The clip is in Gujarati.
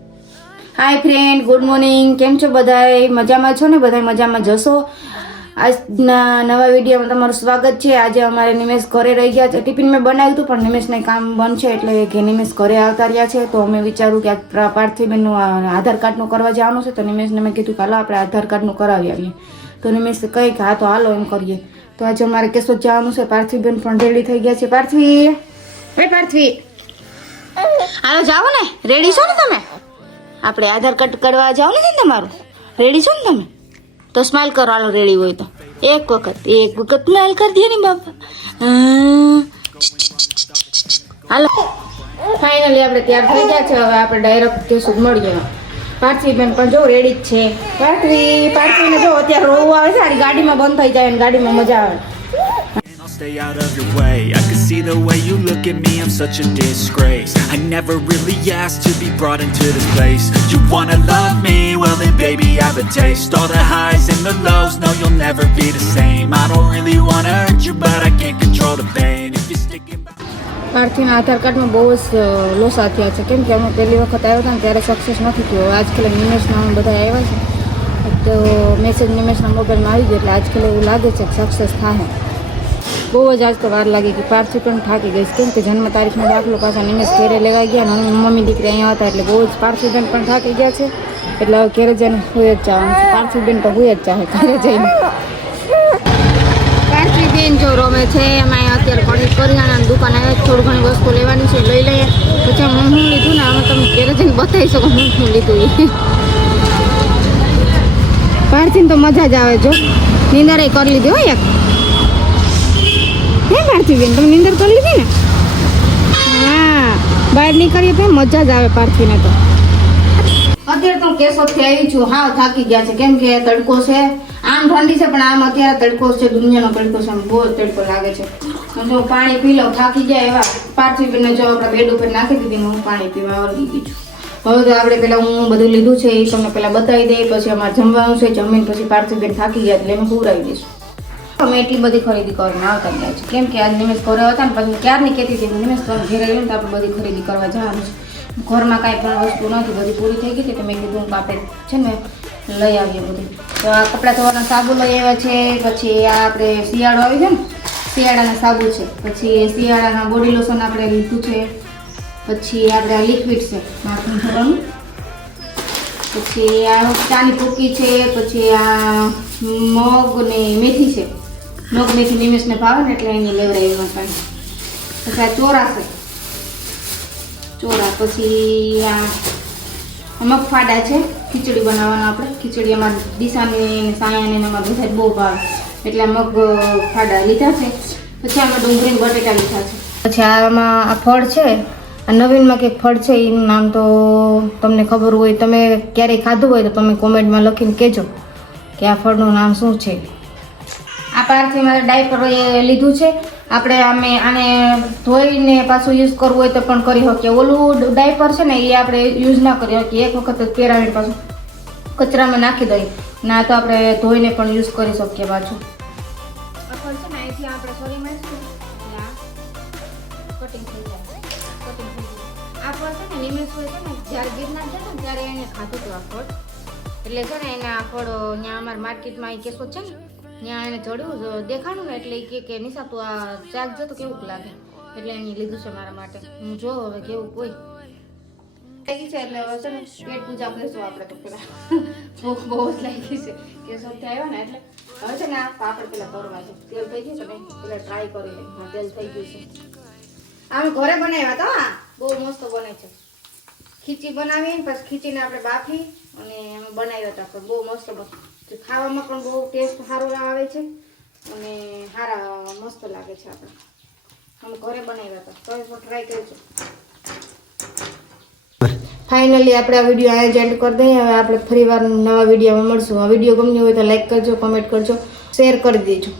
હાય ફ્રેન્ડ, ગુડ મોર્નિંગ. કેમ છો બધાય? મજામાં છો ને? બધાય મજામાં જશો. આજના નવા વિડીયોમાં તમારું સ્વાગત છે. આજે અમારે નિમેશ ઘરે રહી ગયા છે. ટિફિન મેં બનાવ્યું હતું પણ નિમેશને કામ બંધ છે એટલે કે નિમેશ ઘરે આવતા રહ્યા છે. તો અમે વિચારું કે આ પાર્થિવબેનનું આધાર કાર્ડનું કરવા જવાનું છે. તો નિમેશને મેં કીધું કે હાલો આપણે આધાર કાર્ડનું કરાવી આવીએ. તો નિમેશ કહે કે હા તો હાલો એમ કરીએ. તો આજે અમારે કેશોદ જવાનું છે. પાર્થિવબેન પણ રેડી થઈ ગયા છે. પાર્થવી હાલો જાઓ ને, રેડી છો ને તમે? આપણે આધાર કાર્ડ કરવા જવાનું છે ને તમારું? રેડી છો ને તમે? તો સ્માઈલ કરો હાલો, રેડી હોય તો એક વખત સ્માઈલ કરી દે ને બાપા. હાલો ફાઇનલી આપણે તૈયાર થઈ ગયા છે. હવે આપણે ડાયરેક્ટ કેશોદ મળીએ. પાર્થવીબેન પણ જો રેડી જ છે. પાર્થવીને જો અત્યારે રોવું આવે છે. આની ગાડીમાં બંધ થઈ જાય અને ગાડીમાં મજા આવે. Stay out of your way. I can see the way you look at me, I'm such a disgrace. I never really asked to be brought into this place. You wanna love me? Well then baby I have a taste. All the highs and the lows, no you'll never be the same. I don't really wanna hurt you but I can't control the pain. If you're sticking by પાર્થવીના આધાર કાર્ડમાં બહુ જ લોસા થયા છે. કેમ કે અમે પહેલી વખત આવ્યા હતા ને ત્યારે સક્સેસ નથી થયો. આજકાલ નિમેશના બધા આવ્યા છે તો મેસેજ નિમેશના મોબાઈલમાં આવી ગયો એટલે આજકાલ એવું લાગે છે કે સક્સેસ થાય. બહુ જ આજ તો વાર લાગી ગઈ. પાર્થવી પણ થાકી ગઈ. કેમ કે જન્મ તારીખનો દાખલો પાછા નિમેશ ઘરે લેવા ગયા અને મમ્મી દીકરી અહીંયા હતા એટલે બહુ જ પાર્થવીબેન પણ થાકી ગયા છે. એટલે હવે ઘરે જઈને હોઈ જ જવાનું છે. પાર્થવીબેન તો હોઈ જ ચાહે ઘરે જઈને. પાર્થવીબેન જો રમે છે. એમાં અત્યારે કરિયાણાની દુકાન આવે થોડું ઘણી વસ્તુ લેવાની છે, લઈ લઈએ. પછી હું લીધું ને આમાં તમે ઘરે જઈને બતાવી શકો હું લીધું એ. પાર્થવીને તો મજા જ આવે. જો નીંદર એ કરી લીધી હોય એક. હે પાર્થવીબેન તમે નીંદર કરી લીધી ને? હા, બહાર નીકળીએ તો મજા જ આવે પાર્થવીને તો. અત્યારે તો હું કેશોદથી આવી છું. હા થાકી ગયા છે. કેમ કે તડકો છે. આમ ઠંડી છે પણ આમ અત્યારે તડકો છે. દુનિયાનો તડકો છે. બહુ તડકો લાગે છે. જો પાણી પી લઉં થાકી જાય એવા. પાર્થવીબેનને જો આપણે બેડ ઉપર નાખી દીધી હું પાણી પીવા વળગી ગઈ છું. હવે તો આપણે પેલા હું બધું લીધું છે એ તમને પેલા બતાવી દઈએ. પછી અમારે જમવાનું છે. જમીન પછી પાર્થવીબેન થાકી ગયા એટલે અમે પૂરાવી દઈશું. અમે એટલી બધી ખરીદી કરીને આવતા ગયા છે. કેમ કે આજ નિમેશ ઘરે હતા ને પછી ક્યારની કહેતી હતી નિમેશ તમે ઘરે આવીને તો આપણે બધી ખરીદી કરવા જવાનું છે. ઘરમાં કાંઈ પણ વસ્તુ નથી, બધી પૂરી થઈ ગઈ હતી. તો મેં કીધું કે આપણે છે ને લઈ આવીએ બધું. તો આ કપડાં ધોવાના સાબુ લઈ આવ્યા છે. પછી આ આપણે શિયાળો આવી છે ને શિયાળાના સાબુ છે. પછી શિયાળાના બોડી લોશન આપણે લીધું છે. પછી આપણે આ લિક્વિડ છે માથું ધોવાનું. પછી આ ચાની ભૂકી છે. પછી આ મગ ને મેથી છે. મગ મેથી નિમેશને ભાવે ને એટલે એની લેવડાવી પાણી. પછી આ ચોરા છે. ચોરા પછી આ મગફાડા છે. ખીચડી બનાવવાના આપણે. ખીચડી એમાં ડીસાને સાયાને એમાં બધા બહુ ભાવે એટલે મગ ફાડા લીધા છે. પછી આમાં ડુંગળી બટેટા લીધા છે. પછી આમાં આ ફળ છે. આ નવીનમાં કંઈક ફળ છે એનું નામ તો તમને ખબર હોય, તમે ક્યારેય ખાધું હોય તો તમે કોમેન્ટમાં લખીને કહેજો કે આ ફળનું નામ શું છે. આ પાર્થવી મારે ડાયપર લીધું છે. આપણે આને ધોઈને પાછું યુઝ કરવું હોય તો પણ કરી શકીએ. ઓલું ડાયપર છે ને એ આપણે યુઝ ના કરી શકીએ. એક વખત પહેરાવીને પાછું કચરામાં નાખી દઈએ. ના તો આપણે ધોઈને પણ યુઝ કરી શકીએ પાછું. આ ફળ છે ને અહીંથી આપણે સોરી મળીશું કટિંગ થઈ જાય. આ ફળ છે ને નિમેશ હોય છે ને જ્યારે ગિરનાર જતો ને ત્યારે એને ખાધું હતું આ ફળ. એટલે છે ને એને આ ફળ ત્યાં અમારા માર્કેટમાં કેશોદ છે ને ત્યાં એને ચડ્યું દેખાણું ને એટલે કે નિશા તું આ ચાક જતો કેવું લાગે એટલે એને લીધું છે મારા માટે. હું જો હવે કેવું કોઈ લાગી છે એટલે હવે છે ને પેટ પૂજા કરીશું આપણે તો પેલા. ભૂખ બહુ જ લાગી છે કેશોદથી આવ્યા ને એટલે હવે છે ને આ પાપડ પેલા તરવા છે. તેલ થઈ ગયું છે ને પેલા ટ્રાય કરી લઈએ. હા તેલ થઈ ગયું છે. અમે ઘરે બનાવ્યા તો હા બહુ મસ્ત બને છે. ખીચી બનાવી પછી ખીચીને આપણે બાફી અને અમે બનાવ્યા હતા બહુ મસ્ત બને. ખાવામાં પણ બહુ ટેસ્ટ સારો આવે છે અને સારા મસ્ત લાગે છે. આપણે અમે ઘરે બનાવ્યા હતા તો ટ્રાય કરજો. ફાઇનલી આપણે આ વિડીયો અહીંયા જ એન્ડ કરી દઈએ. હવે આપણે ફરીવાર નવા વિડીયોમાં મળશું. આ વિડીયો ગમ્યો હોય તો લાઈક કરજો, કમેન્ટ કરજો, શેર કરી દેજો.